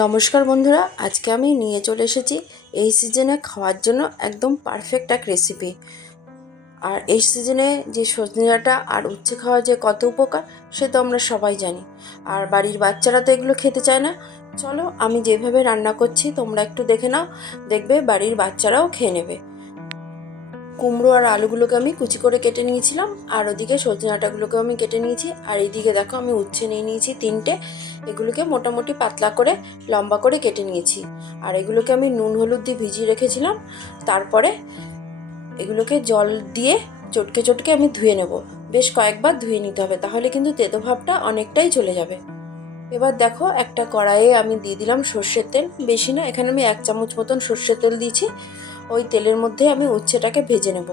নমস্কার বন্ধুরা, আজকে আমি নিয়ে চলে এসেছি এই সিজনে খাওয়ার জন্য একদম পারফেক্ট এক রেসিপি আর এই সিজনে যে সজনে ডাঁটা আর উচ্ছে খাওয়া যে কত উপকার, সে তো আমরা সবাই জানি। আর বাড়ির বাচ্চারা তো এগুলো খেতে চায় না। চলো আমি যেভাবে রান্না করছি, তোমরা একটু দেখে নাও, দেখবে বাড়ির বাচ্চারাও খেয়ে নেবে। কুমড়ো আর আলুগুলোকে আমি কুচি করে কেটে নিয়েছিলাম, আর ওদিকে সজনে ডাঁটাগুলোকে আমি কেটে নিয়েছি, আর এইদিকে দেখো আমি উচ্ছে নিয়ে নিয়েছি তিনটে, এগুলোকে মোটামুটি পাতলা করে লম্বা করে কেটে নিয়েছি, আর এগুলোকে আমি নুন হলুদ দিয়ে ভিজিয়ে রেখেছিলাম, তারপরে এগুলোকে জল দিয়ে চটকে চটকে আমি ধুয়ে নেব, বেশ কয়েকবার ধুয়ে নিতে হবে, তাহলে কিন্তু তেতো ভাবটা অনেকটাই চলে যাবে। এবার দেখো একটা কড়াইয়ে আমি দিয়ে দিলাম সর্ষের তেল, বেশি না, এখানে আমি এক চামচ মতন সর্ষের তেল দিয়েছি ওই তেলের মধ্যে আমি উচ্ছেটাকে ভেজে নেব।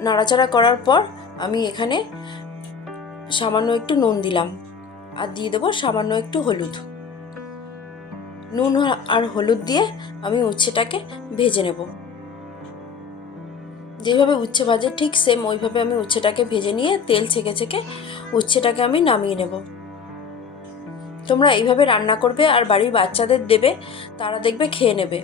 নাড়াচাড়া করার পর আমি এখানে সামান্য একটু নুন দিলাম আর দিয়ে দেবো সামান্য একটু হলুদ। নুন আর হলুদ দিয়ে আমি উচ্ছেটাকে ভেজে নেব। যেভাবে উচ্ছে ভাজে ঠিক সেম ওইভাবে আমি উচ্ছেটাকে ভেজে নিয়ে তেল ছেঁকে ছেঁকে উচ্ছেটাকে আমি নামিয়ে নেব। তোমরা এইভাবে রান্না করবে আর বাড়ির বাচ্চাদের দেবে, তারা দেখবে খেয়ে নেবে।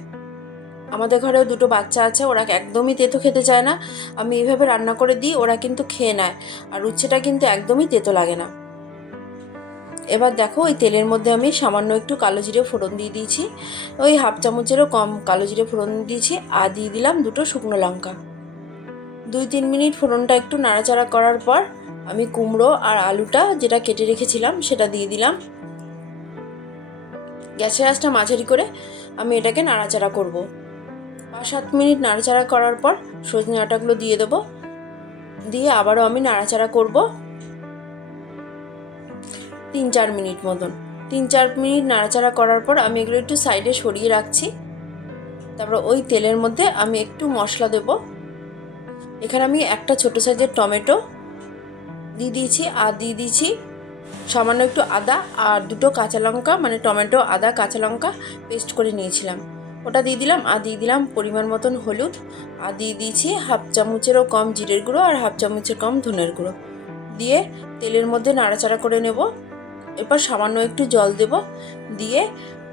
আমাদের ঘরেও দুটো বাচ্চা আছে, ওরা একদমই তেতো খেতে চায় না। আমি এইভাবে রান্না করে দিই, ওরা কিন্তু খেয়ে নেয়, আর উচ্ছেটা কিন্তু একদমই তেতো লাগে না। এবার দেখো, ওই তেলের মধ্যে আমি সামান্য একটু কালো জিরে ফোড়ন দিয়ে দিয়েছি। ওই হাফ চামচেরও কম কালো জিরে ফোড়ন দিয়েছি, আর দিয়ে দিলাম দুটো শুকনো লঙ্কা। দুই তিন মিনিট ফোড়নটা একটু নাড়াচাড়া করার পর, আমি কুমড়ো আর আলুটা যেটা কেটে রেখেছিলাম, সেটা দিয়ে দিলাম। গ্যাসের আঁচটা মাঝারি করে আমি এটাকে নাড়াচাড়া করব। পাঁচ সাত মিনিট নাড়াচাড়া করার পর সজনে আটাগুলো দিয়ে দেবো। দিয়ে আবারও আমি নাড়াচাড়া করব তিন চার মিনিট মতন। তিন চার মিনিট নাড়াচাড়া করার পর আমি এগুলো একটু সাইডে সরিয়ে রাখছি। তারপর ওই তেলের মধ্যে আমি একটু মশলা দেব। এখানে আমি একটা ছোটো সাইজের টমেটো দিয়ে দিয়েছি, আর দিয়ে দিয়েছি সামান্য একটু আদা আর দুটো কাঁচা লঙ্কা মানে টমেটো, আদা, কাঁচা লঙ্কা পেস্ট করে নিয়েছিলাম। ওটা দিয়ে দিলাম আর দিয়ে দিলাম পরিমাণ মতন হলুদ। আর দিয়ে দিয়েছি হাফ চামচেরও কম জিরের গুঁড়ো আর হাফ চামচের কম ধনের গুঁড়ো। দিয়ে তেলের মধ্যে নাড়াচাড়া করে নেব। এরপর সামান্য একটু জল দেব। দিয়ে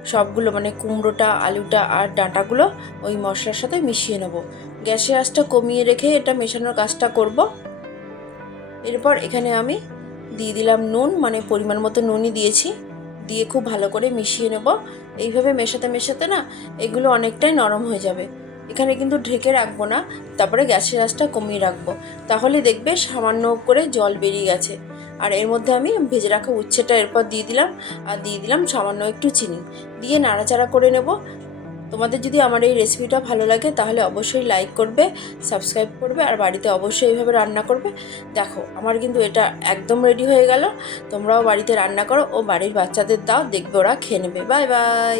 সবগুলো মানে কুমড়োটা, আলুটা আর ডাঁটাগুলো ওই মশলার সাথে মিশিয়ে নেব। গ্যাসের আঁচটা কমিয়ে রেখে এটা মেশানোর কাজটা করব। এরপর এখানে আমি দিয়ে দিলাম নুন মানে পরিমাণ মতো নুনই দিয়েছি। দিয়ে খুব ভালো করে মিশিয়ে নেব। এইভাবে মেশাতে মেশাতে না এগুলো অনেকটাই নরম হয়ে যাবে। এখানে কিন্তু ঢেকে রাখব না, তারপরে গ্যাসের আঁচটা কমিয়ে রাখব। তাহলে দেখবে সামান্য করে জল বেরিয়ে গেছে। আর এর মধ্যে আমি ভেজে রাখা উচ্ছেটা এরপর দিয়ে দিলাম। আর দিয়ে দিলাম সামান্য একটু চিনি। দিয়ে নাড়াচাড়া করে নেব। তোমাদের যদি আমার এই রেসিপিটা ভালো লাগে, তাহলে অবশ্যই লাইক করবে সাবস্ক্রাইব করবে, আর বাড়িতে অবশ্যই এইভাবে রান্না করবে। দেখো, আমার কিন্তু এটা একদম রেডি হয়ে গেল। তোমরাও বাড়িতে রান্না করো, ও বাড়ির বাচ্চাদের দাও, দেখবে ওরা খেয়ে নেবে। Bye bye